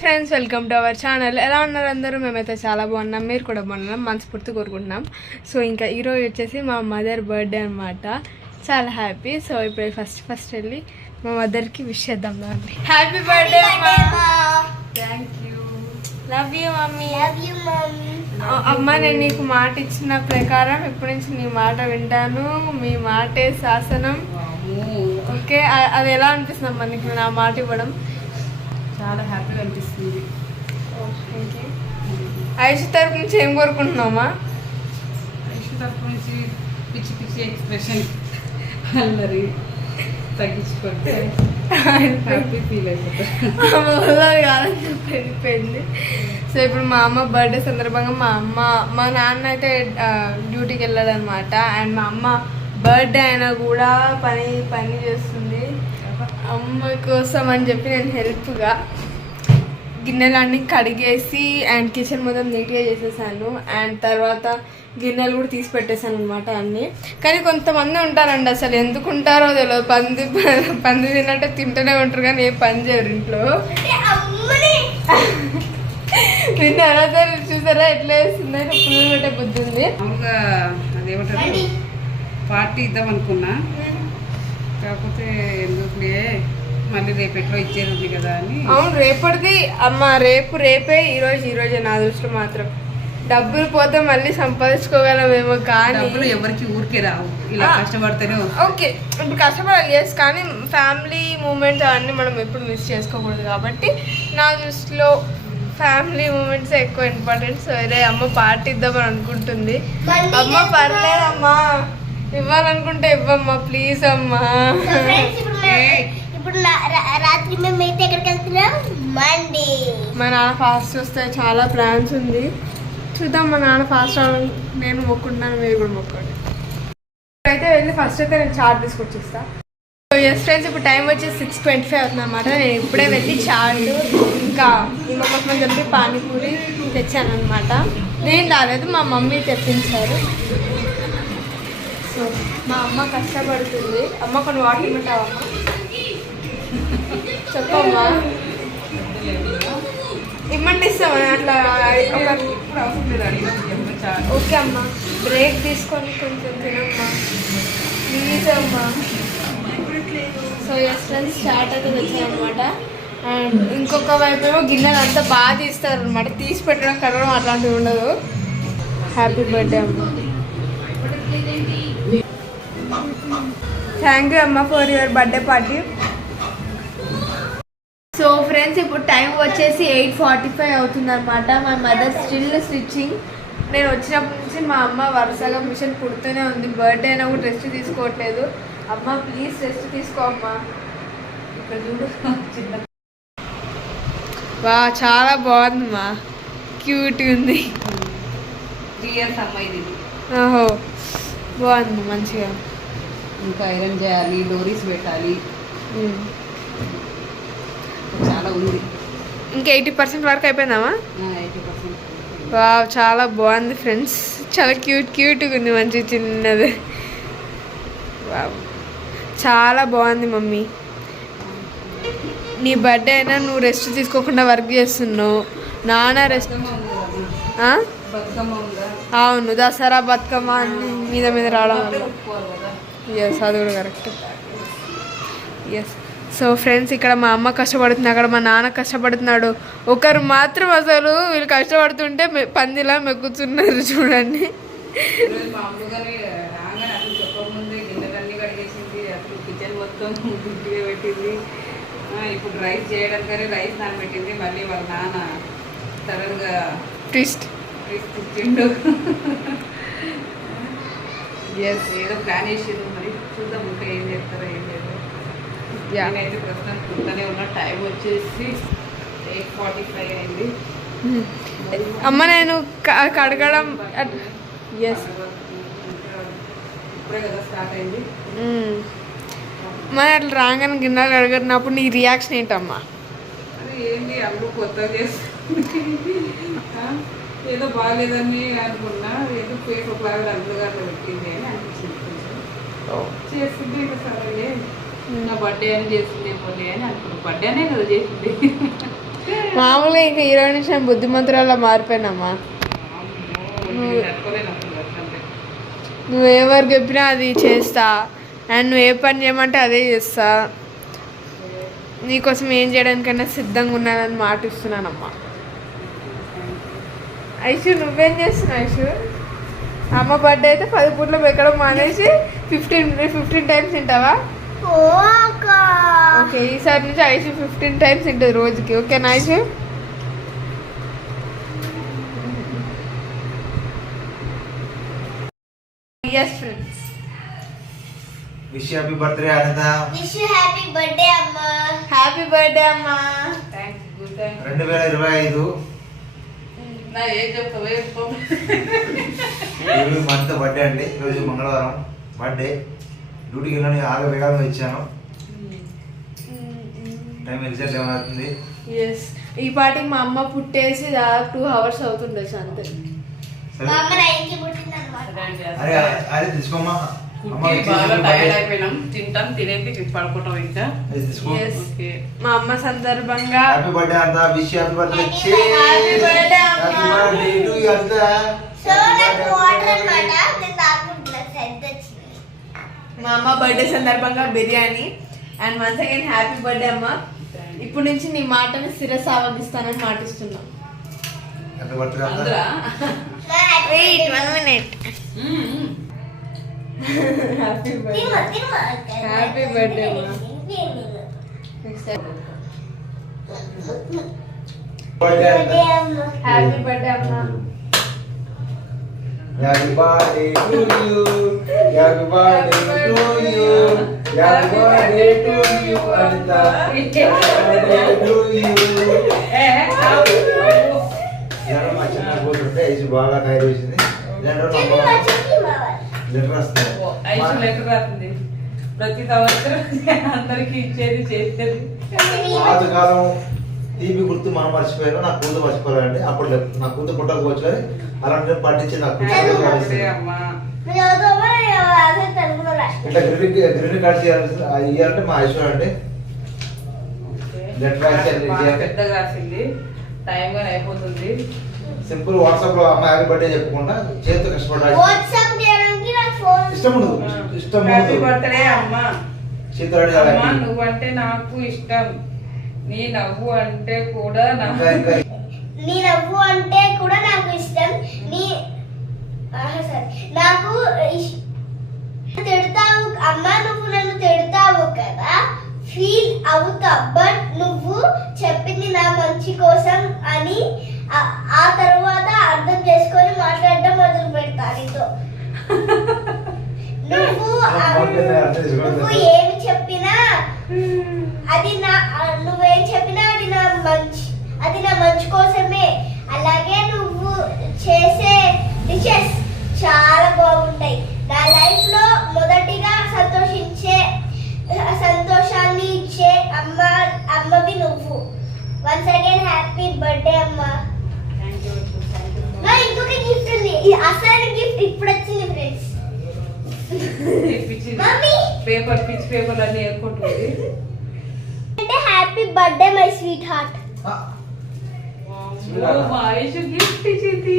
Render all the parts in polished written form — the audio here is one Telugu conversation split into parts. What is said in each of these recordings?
Friends welcome to our channel. ఎలా ఉన్నారు అందరూ? మేమైతే చాలా బాగున్నాం, మీరు కూడా బాగున్నాం, మనస్ఫూర్తి కోరుకుంటున్నాం. సో ఇంకా ఈరోజు వచ్చేసి మా మదర్ బర్త్డే అనమాట. చాలా హ్యాపీ. సో ఇప్పుడు ఫస్ట్ వెళ్ళి మా మదర్కి విష్ చేద్దాం. Happy birthday. Thank you. Love you mummy. అమ్మ, నేను నీకు మాట ఇచ్చిన ప్రకారం ఇప్పటి నుంచి నీ మాట వింటాను. మీ మాటే శాసనం. ఓకే, అది ఎలా అనిపిస్తుంది అమ్మ నీకు నా మాట ఇవ్వడం? చాలా హ్యాపీగా అనిపిస్తుంది. ఐషు తరపు నుంచి ఏం కోరుకుంటున్నామా? ఐషు తరపు నుంచి పిచ్చి పిచ్చి ఎక్స్ప్రెషన్ అల్లరి తగ్గించుకుంటే హ్యాపీ ఫీల్ అయిపోయింది. సో ఇప్పుడు మా అమ్మ బర్త్డే సందర్భంగా మా నాన్న అయితే డ్యూటీకి వెళ్ళాడు అనమాట. అండ్ మా అమ్మ బర్త్డే అయినా కూడా పని చేస్తుంది అమ్మ కోసం అని చెప్పి. నేను హెల్ప్గా గిన్నెలన్నీ కడిగేసి అండ్ కిచెన్ మొత్తం నీట్గా చేసేసాను. అండ్ తర్వాత గిన్నెలు కూడా తీసి పెట్టేశాను అనమాట అన్నీ. కానీ కొంతమంది ఉంటారండి, అసలు ఎందుకు ఉంటారో తెలియదు. పంది తిన్నట్టే తింటూనే ఉంటారు కానీ ఏ పని చేయరు ఇంట్లో. నిన్న ఎలా చూసారా ఎట్లా వేస్తుంది? పుల్లు పెట్టే బుద్ధి ఉంది. అదేమంటారు, పార్టీ ఇద్దాం అనుకున్నా, కాకపోతే ఎందుకులే మళ్ళీ రేపెట్లో ఇచ్చేది ఉంది కదా అని. అవును, రేపటిది అమ్మ. రేపే ఈరోజే నా దృష్టిలో మాత్రం. డబ్బులు పోతే మళ్ళీ సంపాదించుకోగలమేమో కానీ ఎవరికి ఊరికే రావు, ఇలా కష్టపడితేనే. ఓకే, ఇప్పుడు కష్టపడాలి చేసి, కానీ ఫ్యామిలీ మూమెంట్స్ అవన్నీ మనం ఎప్పుడు మిస్ చేసుకోకూడదు. కాబట్టి నా దృష్టిలో ఫ్యామిలీ మూమెంట్స్ ఎక్కువ ఇంపార్టెంట్. సరే అమ్మ పార్టీ ఇద్దామని అనుకుంటుంది. అమ్మ పర్లేదమ్మా, ఇవ్వాలనుకుంటే ఇవ్వమ్మా ప్లీజ్ అమ్మా. ఇప్పుడు రాత్రి మేము అయితే ఎక్కడికి వెళ్తున్నాం? మండే. మా నాన్న ఫాస్ట్ వస్తే చాలా ప్లాన్స్ ఉంది, చూద్దాం. మా నాన్న ఫాస్ట్ రావడం నేను మొక్కుంటున్నాను, మీరు కూడా మొక్కండి. అయితే వెళ్ళి ఫస్ట్ అయితే నేను చాట్ తీసుకొచ్చేస్తా. ఎస్ ఫ్రెండ్స్, ఇప్పుడు టైం వచ్చి 6:25 అవుతుంది అనమాట. నేను ఇప్పుడే వెళ్ళి చాట్ ఇంకా నిమ్మ కోసం చెప్పి పానీపూరి తెచ్చాను అనమాట. నేను రాలేదు, మా మమ్మీ తెప్పించారు. సో మా అమ్మ కష్టపడుతుంది. అమ్మ కొన్ని వాటర్ ఇమ్మంటావమ్మా? చెప్పమ్మా. ఇమ్మంటే ఇస్తామా అట్లా? ఓకే అమ్మా, బ్రేక్ తీసుకొని కొంచెం తినమ్మా ప్లీజ్ అమ్మా. సో ఎస్ ఫ్రెండ్స్, చాట్ అయితే తెచ్చానమాట. అండ్ ఇంకొక వైపు ఏమో గిన్నెలు అంతా బాగా తీస్తారు అనమాట. తీసి పెట్టడం కడగడం అట్లాంటివి ఉండదు. హ్యాపీ బర్త్డే అమ్మ. థ్యాంక్ యూ అమ్మ for your birthday party. So friends, ఇప్పుడు టైం వచ్చేసి 8:45 అవుతుంది అనమాట. మా మదర్ స్టిల్ స్టిచ్చింగ్. నేను వచ్చినప్పటి నుంచి మా అమ్మ వరుసగా మిషన్ కుడుతూనే ఉంది. బర్త్డే అయినా కూడా రెస్ట్ తీసుకోవట్లేదు. అమ్మ ప్లీజ్ రెస్ట్ తీసుకో అమ్మా. ఇక్కడ చూడు, వా చాలా బాగుందమ్మా, క్యూట్ ఉంది. 3 years అమ్మాయిది. ఓహో, బాగుంది మంచిగా. ఇంకా ఐరన్ చేయాలి, డోరీస్ పెట్టాలి, చాలా ఉంది. ఇంకా 80% వరకు అయిపోయిందమ్మా. 80%. వా చాలా బాగుంది ఫ్రెండ్స్, చాలా క్యూట్గా ఉంది, మంచి చిన్నది. వా చాలా బాగుంది మమ్మీ. నీ బర్త్డే అయినా నువ్వు రెస్ట్ తీసుకోకుండా వర్క్ చేస్తున్నావు. నాన్న రెస్ట్. అవును, దసరా బతుకమ్మ అన్ని మీద రావడం వల్ల. ఎస్, అది కూడా కరెక్ట్. ఎస్. సో ఫ్రెండ్స్, ఇక్కడ మా అమ్మ కష్టపడుతుంది, అక్కడ మా నాన్న కష్టపడుతున్నాడు. ఒకరు మాత్రం అసలు వీళ్ళు కష్టపడుతుంటే పందిలా మెక్కుతున్నారు చూడండి. కిచెన్ మొత్తం గుడ్డిగా పెట్టింది. ఇప్పుడు రైస్ చేయడానికనే రైస్ నానబెట్టింది. మళ్ళీ వాళ్ళ నాన్న సడన్గా ట్విస్ట్ ఇచ్చిండు. ఎస్, ఏదో ప్లాన్ చేసిండు. మరి చూద్దాం ఇంకా ఏం చేస్తారో ఏం లేదు. నేనైతే ప్రస్తుతం కుడుతూనే ఉన్న. టైం వచ్చేసి 8:45 అయింది. అమ్మ నేను కడగడం ఎస్ ఇప్పుడే కదా స్టార్ట్ అయింది. మరి అట్లా రాగానే గిన్నెలు కడగడినప్పుడు నీ రియాక్షన్ ఏంటమ్మా? అది ఏంటి అప్పుడు కొత్తగా చేస్తుంది, ఏదో బాగాలేదని అనుకున్నా. ఏదో ఫేస్ ఒకలాగా అడ్డుగా పెట్టింది అని అనిపించింది. చేస్తుంది ఇంకా సరే నా బర్త్డే అని చేసింది ఏమోలే అని అనుకున్నాను. బర్త్డే అనే కదా చేసింది. మామూలుగా ఇంకా ఈ నిమిషం బుద్ధిమంతురాలా మారిపోయినమ్మా. నువ్వు ఏ వర్క్ చెప్పినా అది చేస్తా, అండ్ నువ్వు ఏ పని చేయమంటే అదే చేస్తా. నీకోసం ఏం చేయడానికైనా సిద్ధంగా ఉన్నానని మాట ఇస్తున్నానమ్మా. ఐషు నువ్వేం చేస్తున్నావు ఐషు? అమ్మ బర్త్డే అయితే 10 పూట్లు ఎక్కడం మానేసి 15 టైమ్స్ తింటావా? ఓకే, ఈసారి నుంచి ఐషు 15 టైమ్స్ తింటుంది రోజుకి. ఓకేనా Aishu? yes friends, wish happy birthday Anitha. Wish you happy birthday అమ్మా. హ్యాపీ బర్త్డే అమ్మా. Thanks, good thanks. 2025 నా ఏం చెప్తావే ఈరోజు మంత్ బర్త్డే అండి. ఈరోజు మంగళవారం బర్త్డే. డ్యూటీకి వెళ్ళని 6 వేగాలను ఇచ్చాను. టైం ఎగ్జాక్ట్ ఏమవుతుంది? ఎస్, ఈ పాటికి మా అమ్మ పుట్టేసి దాదాపు 2 hours అవుతుండొచ్చు అంతే. మా అమ్మ 9కి పుట్టిందన్నమాట. అరే అరే తీసుకోమ్మా. కుట్టి బాగా టైర్డ్ అయిపోయినాం, తింటాం, తినేసి పడుకుంటాం ఇంకా. అది తీసుకో. Yes. ఓకే, మా అమ్మ సందర్భంగా హ్యాపీ బర్త్డే అంతా. Wish happy birthday. Happy birthday, అమ్మా. హ్యాపీ బర్త్డే టు యు అంతా. సో నాకు వాటర్ అన్నమాట, నేను తాగుకుంటున్నా, సెట్ వచ్చింది. మా అమ్మ బర్త్డే సందర్భంగా biryani. And once again happy birthday అమ్మ. ఇప్పుడు నుంచి నీ మాటని శిరసావగిస్తానని మాటిస్తున్నా. హ్యాపీ బర్త్డే అంతా. అందరా Wait 1 minute. హ్యాపీ తిను, బర్త్డే. తిను. Happy birthday, అమ్మా. నెక్స్ట్ బర్త్డే బర్త్డే అంతా. అమ్మా. హ్యాపీ బర్త్డే అమ్మ. Happy birthday to you. Happy birthday to you. Happy birthday to you Anitha. Happy birthday to you. ఇలా మా చిన్న కూతురుంటే ఐసు బాగా తయారు చేసింది. చెట్టు మా చెట్టు మావాలి. లెటర్ వస్తుంది. ఐసు లెటర్ రాస్తుంది. ప్రతి సంవత్సరం అందరికి ఇచ్చేది చేసేది. పాతకాలం తీపి గుర్తు మనం మర్చిపోయాను, నా కూతురు మర్చిపోయాలండి. అప్పుడు నా కూతురు పుట్టకపోవచ్చు కానీ అలాంటి పట్టించి నా కూతురు అప్పుడే అమ్మా. మీరు చదువుతామా? అసలు తెలుగులో రాష్ట్రం. ఇట్లా గ్రీన్ కార్డ్స్ ఇవ్వాలంటే మా ఐశ్వర్య అంటే లెటర్ రాసి అన్ని బాగా చేయాలి. పెద్దగా రాసింది, టైం గానే అయిపోతుంది. సింపుల్ వాట్సాప్ లో అమ్మ హ్యాపీ బర్త్డే చెప్పకుండా చేతితో కష్టపడాలి. వాట్సాప్ చేయడానికి నాకు ఫోన్. ఇష్టం ఉండదు, ఇష్టం హ్యాపీ ఉండదు. బర్త్డే అమ్మా. చేతితో అమ్మా, నువ్వంటే నాకు ఇష్టం, నీ నవ్వు అంటే కూడా నాకు నీ నవ్వు అంటే కూడా నాకు ఇష్టం. నీ సరే నాకు తిడతావు అమ్మా, నువ్వు నన్ను తిడతావు కదా, ఫీల్ అవుతా, బట్ నువ్వు చెప్పింది నా మంచి కోసం అని ఆ తర్వాత అర్థం చేసుకొని మాట్లాడడం మొదలు పెడతా నీతో. నువ్వు ఏమి చెప్పినా అది నువ్వేం చెప్పినా అది నా మంచి కోసమే. అలాగే నువ్వు చేసే డిషెస్ చాలా బాగుంటాయి. నా లైఫ్ లో మొదటిగా సంతోషాన్ని ఇచ్చే అమ్మవి నువ్వు. వన్స్ అగైన్ హ్యాపీ బర్త్డే అమ్మా. ఇంకొక గిఫ్ట్ ఉంది, అసలు గిఫ్ట్ ఇప్పుడు వచ్చింది friends. Mummy paper pitch paper అన్ని ఏర్పడుతుంది. అంటే happy birthday my sweet heart. మా ఐషు గిఫ్ట్ ఇచ్చింది.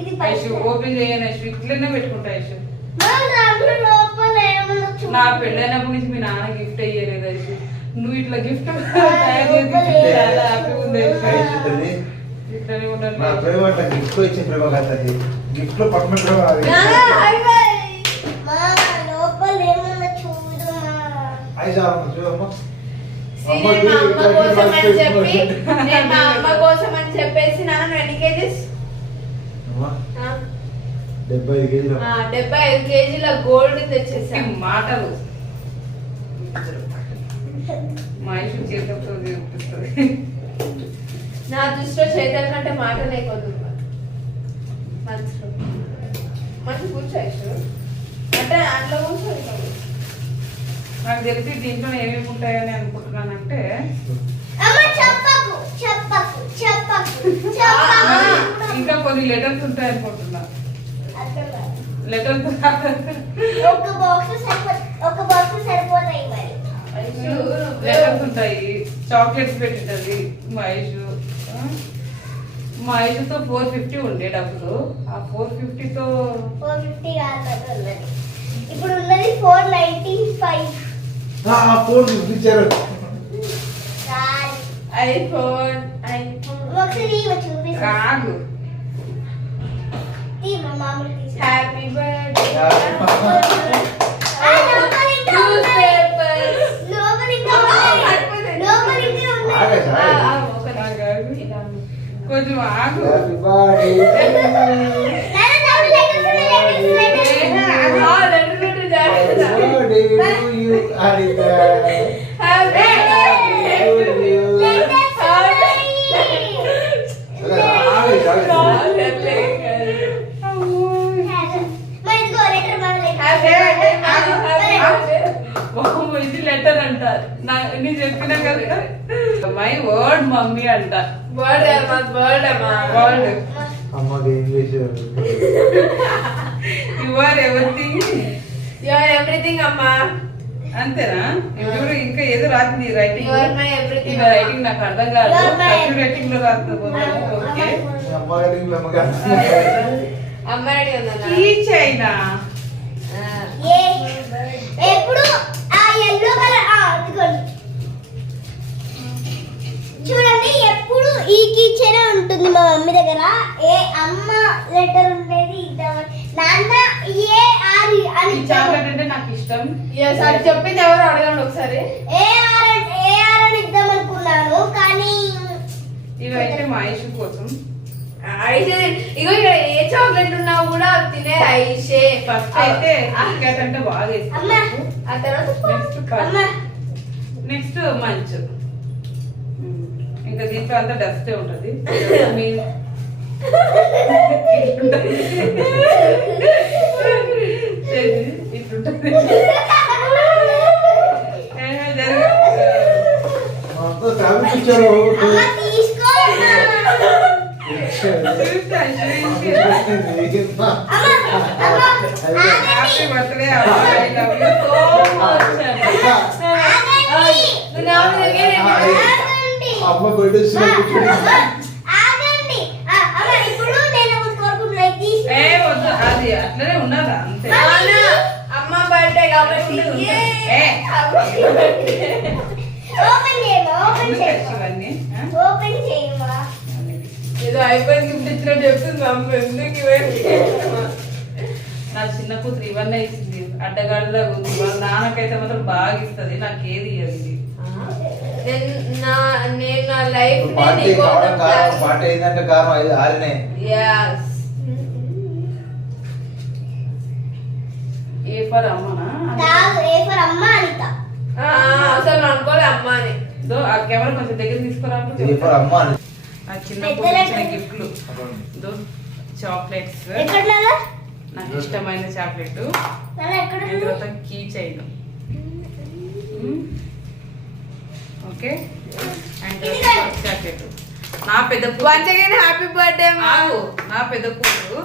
ఇది ఐషు ఓపెన్ చేయను ఐషు, ఇట్లనే పెట్టుకుంటా ఐషు. దాంట్లో లోపల ఏమన్నా నా పెళ్ళైనప్పటి నుంచి మీ నాన్న గిఫ్ట్ అయ్యలేదు ఐషు. నువ్వు ఇట్లా గిఫ్ట్ తయారు చేసి చాలా హ్యాపీగా ఉంది ఐషు. ఇట్లనే ఉండాలి. నా ప్రేమ అంటే గిఫ్ట్ ఇచ్చిన ప్రేమ కాదు, అది గిఫ్ట్ లో పట్టుకుంటే లోపల ఏమన్నా చూడమా. చూడమ్మా. నేను మా అమ్మ కోసం అని చెప్పి నేను మా అమ్మ కోసం అని చెప్పేసి నాన్న 20 kgs 75 కేజీలు 75 kgల గోల్డ్ తెచ్చేసాను. మాటలు మా ఐషు చేతితో చూపిస్తుంది. నా దృష్టిలో చేతుల కంటే మాటలు అయిపోతుంది. మంచి కూర్చోవచ్చు అంటే అందులో కూర్చో. నాకు తెలిసి దీంట్లో ఏమేమి ఉంటాయని అనుకుంటున్నానంటే ఇంకా కొన్ని లెటర్స్ ఉంటాయి అనుకుంటున్నా. లెటర్స్ ఒక బాక్స్ సరిపోతాయి మరి. ఐషు లెటర్స్ ఉంటాయి, చాక్లెట్స్ పెట్టింటది మహేష్తో 450 ఉండే డబ్బులు. ఆ 450తో 450 కాదు ఉన్నది. ఇప్పుడు ఉన్నది 495. ఫోన్ ఇచ్చారు. ఐఫోన్ ఒకసారి చూపిస్తా. కాదు మా మామూలు తీసి హ్యాపీ బర్త్డే న్యూస్ పేపర్ లోపల ఇంకా ఉన్నాయి. లోపల ఇంకా ఉన్నాయి. కొంచెం ఆగు. Happy birthday to you Anitha. ఇది లెటర్ అంట. నీ చెప్పినా కదా మై వర్డ్ మమ్మీ అంట. వర్డ్ అమ్మకి ఇంగ్లీష్ యు ఆర్ ఎవ్రీథింగ్ అమ్మా. అంతేనా? ఇప్పుడు ఇంకా ఏదో రాసింది writing. You are my everything. Writing నాకు అర్థం కాదు. You are my- రైటింగ్ లో రాస్తుంది. ఓకే అమ్మగారికి అమ్మగారు అమ్మాయి ఉందన్న ఈ చైనా ఎప్పుడు ఆ ఎల్లో కలర్ చూడండి, ఎప్పుడు ఈ కిచెన్ ఉంటుంది మా మమ్మీ దగ్గర. ఏ అమ్మ లెటర్ ఉండేది ఇద్దామని, నాన్న ఏ ఆర్ అని ఈ చాక్లెట్ అంటే నాకు ఇష్టం. అది చెప్పింది ఎవరు అడగండి ఒకసారి. ఏ ఆర్ అని ఇద్దాం అనుకున్నాను, కానీ ఇవైతే మా ఐషు కోసం. ఐషే ఇగో ఇక్కడ ఏ చాక్లెట్ ఉన్నా కూడా తినే ఐషే. ఫస్ట్ అయితే చాక్లెట్ అంటే బాగా అమ్మ ఇష్టం. ఆ తర్వాత అమ్మ నెక్స్ట్ మంచ్. ఇంకా దీంట్లో అంతా డస్ట్ ఉంటది. ఇట్లుంటది. అంతా ఫ్యామిలీ ఇచ్చారు. అమ్మ తీసుకో హ్యాపీ బర్త్డే అమ్మ. I love you so much. అమ్మ బర్త్డే ఆగండి. అమ్మ ఇప్పుడు నేను కోరుకుంటున్నా ఏ వద్దు, అది అట్లనే ఉన్నదా అంతే. అమ్మ బర్త్డే కాబట్టి ఏ ఓపెన్ చేయమా, ఓపెన్ ఎందుకు చేయమా, ఇవన్నీ? ఓపెన్ చేయమా. ఏదో అయిపోయింది గిఫ్ట్ ఇచ్చినట్టు చెప్తుంది అమ్మ. ఎందుకు ఇవన్నీ? నా చిన్న కూతురు ఇవన్నీ ఇచ్చింది. అడ్డగాడిలో ఉంది. వాళ్ళ నాన్నకైతే మాత్రం బాగా ఇస్తుంది. నాకు ఏది ఇవ్వదు. నేను నా లైఫ్ పార్టీ కావడం కారణం, పార్టీ అయిందంటే కారణం అది ఆరినే. A for అమ్మనా? తాగు ఏ ఫర్ అమ్మ అనిత. అసలు అనుకోలే అమ్మ అని. దో ఆ కెమెరా కొంచెం దగ్గర తీసుకురా. ఇది ఫర్ అమ్మ అని. ఆ చిన్న కూతురు ఇచ్చిన గిఫ్ట్లు. దో చాక్లెట్స్, ఎక్కడ నాన్న? నాకు ఇష్టమైన చాక్లెట్. నాన్న ఎక్కడ ఉంది? తర్వాత key chain. Okay and chocolate. నా పెద్ద వన్స్ అగైన్ హ్యాపీ బర్త్డే ఆగు. నా పెద్ద కూతురు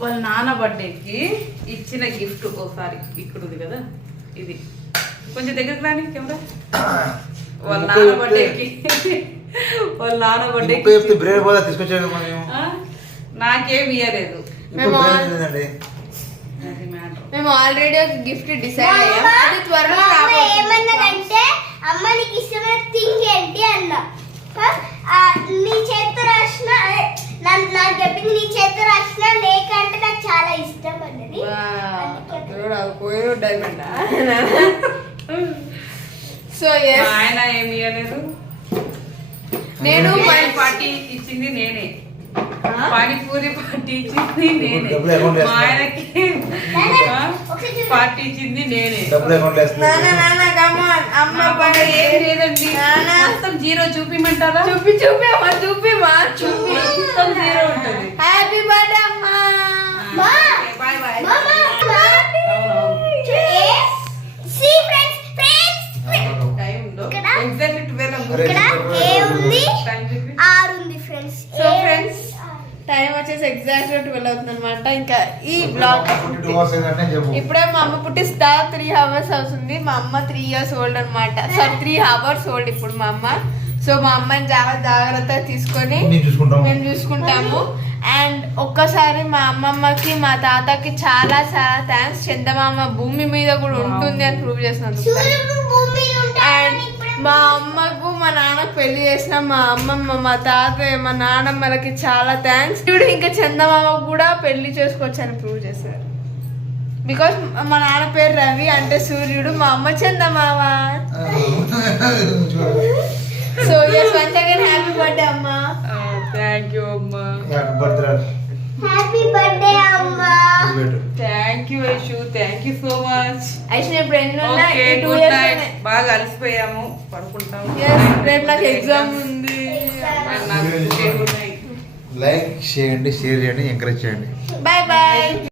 వాళ్ళ నాన్న బర్త్డేకి ఇచ్చిన గిఫ్ట్. ఒకసారి ఇక్కడ ఉంది కదా, ఇది కొంచెం దగ్గరకు రాని కెమెరా. వాళ్ళ నాన్న బర్త్డేకి బ్రేక్ పోదా తీసుకొచ్చాడు మనం. నాకేం ఇయ్యలేదు. అది మ్యాటర్. మేము ఆల్రెడీ ఒక గిఫ్ట్ డిసైడ్ అయ్యాం. అది త్వరలో మా అమ్మ రాబోతుంది. ఏమన్నదంటే, అమ్మ నీకు ఇష్టమైన థింగ్ ఏంటి అన్న. నీ చేత రాసిన నాకు చెప్పింది, నీ చేత రాసిన లేఖ అంటే నాకు చాలా ఇష్టం అన్నది. డైమండ్. సో మా ఆయన ఏమి ఇయ్యలేదు. నేను పార్టీ ఇచ్చింది నేనే. పానీపూరి పార్టీ ఇచ్చింది నేనే. డబ్బులు అకౌంట్ మా ఆయనకి పార్టీ ఇచ్చింది నేనే. డబ్బులు అకౌంట్ అమ్మ ఏం లేదండి. మొత్తం జీరో చూపిమంటారా? చూపి అమ్మ చూపి మొత్తం జీరో ఉంటుంది. హ్యాపీ బర్త్డే అమ్మా. మా bye bye. See friends, time ఉందో ఇక్కడ? ఎగ్జాక్ట్లీ 12 ఇక్కడ ఏ ఉంది, టైం చెప్పి. ఆర్ ఉంది ఫ్రెండ్స్. సో ఫ్రెండ్స్ టైం వచ్చేసి ఎగ్జాక్ట్ 12 అవుతుంది అనమాట. ఇంకా ఈ బ్లాగ్ 2 hours అయిందంటే చెప్పు. ఇప్పుడే మా అమ్మ పుట్టి 3 hours అవుతుంది. మా అమ్మ 3 years ఓల్డ్ అనమాట. సారీ 3 hours ఓల్డ్ ఇప్పుడు మా అమ్మ. సో మా అమ్మని జాగ్రత్తగా తీసుకొని మేము చూసుకుంటాము. అండ్ ఒక్కసారి మా అమ్మమ్మకి మా తాతకి చాలా చాలా థ్యాంక్స్. చందమామ భూమి మీద కూడా ఉంటుంది అని ప్రూవ్ చేసినందుకు. అండ్ మా అమ్మకు మా నాన్నకు పెళ్లి చేసిన మా అమ్మమ్మ మా తాతయ్య మా నాన్నమ్మలకి చాలా థ్యాంక్స్. ఇప్పుడు ఇంకా చందమామకు కూడా పెళ్లి చేసుకోవచ్చు అని ప్రూవ్ చేశారు. బికాస్ మా నాన్న పేరు రవి అంటే సూర్యుడు, మా అమ్మ చందమామ. So yes, once again happy birthday అమ్మ. థ్యాంక్ యూ అమ్మా. హ్యాపీ బర్త్డే అమ్మా. Thank you Aishu, thank you so much. అయితే ఇప్పుడు ఎన్ని ఉన్నాయి? Okay, 2 good years night. ఉన్నాయి. బాగా అలసిపోయాము, పడుకుంటాము. Yes, రేపు నాకు ఎగ్జామ్ ఉంది. నాకు గుడ్ నైట్. లైక్ చేయండి, షేర్ చేయండి, ఎంకరేజ్ చేయండి. Bye bye.